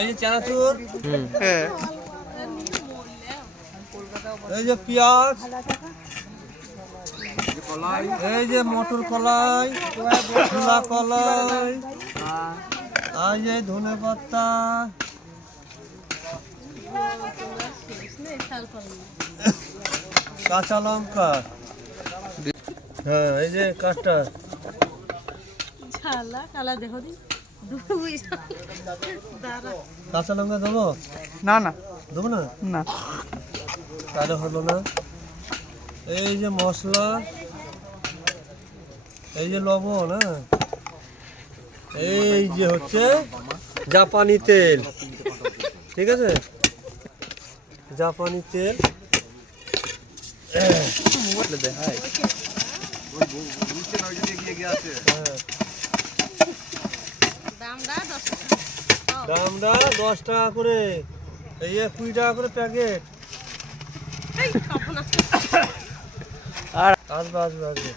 এই যে চানাচুর, এই যে পেঁয়াজ, এই যে মটর কলাই, ছোলা কলাই, আর এই ধনে পাতা, কাঁচা লঙ্কা, হ্যাঁ এই যে কাঠটা কাঁচা লঙ্কা দেবো না না দেবো না না তাহলে হলো না। এই যে মশলা, এই যে লবণ, হ্যাঁ এই যে হচ্ছে জাপানি তেল, ঠিক আছে জাপানি তেল। দামটা 10 টাকা করে, এই 20 টাকা করে প্যাকেট। আর আসবে আসবে আসবে।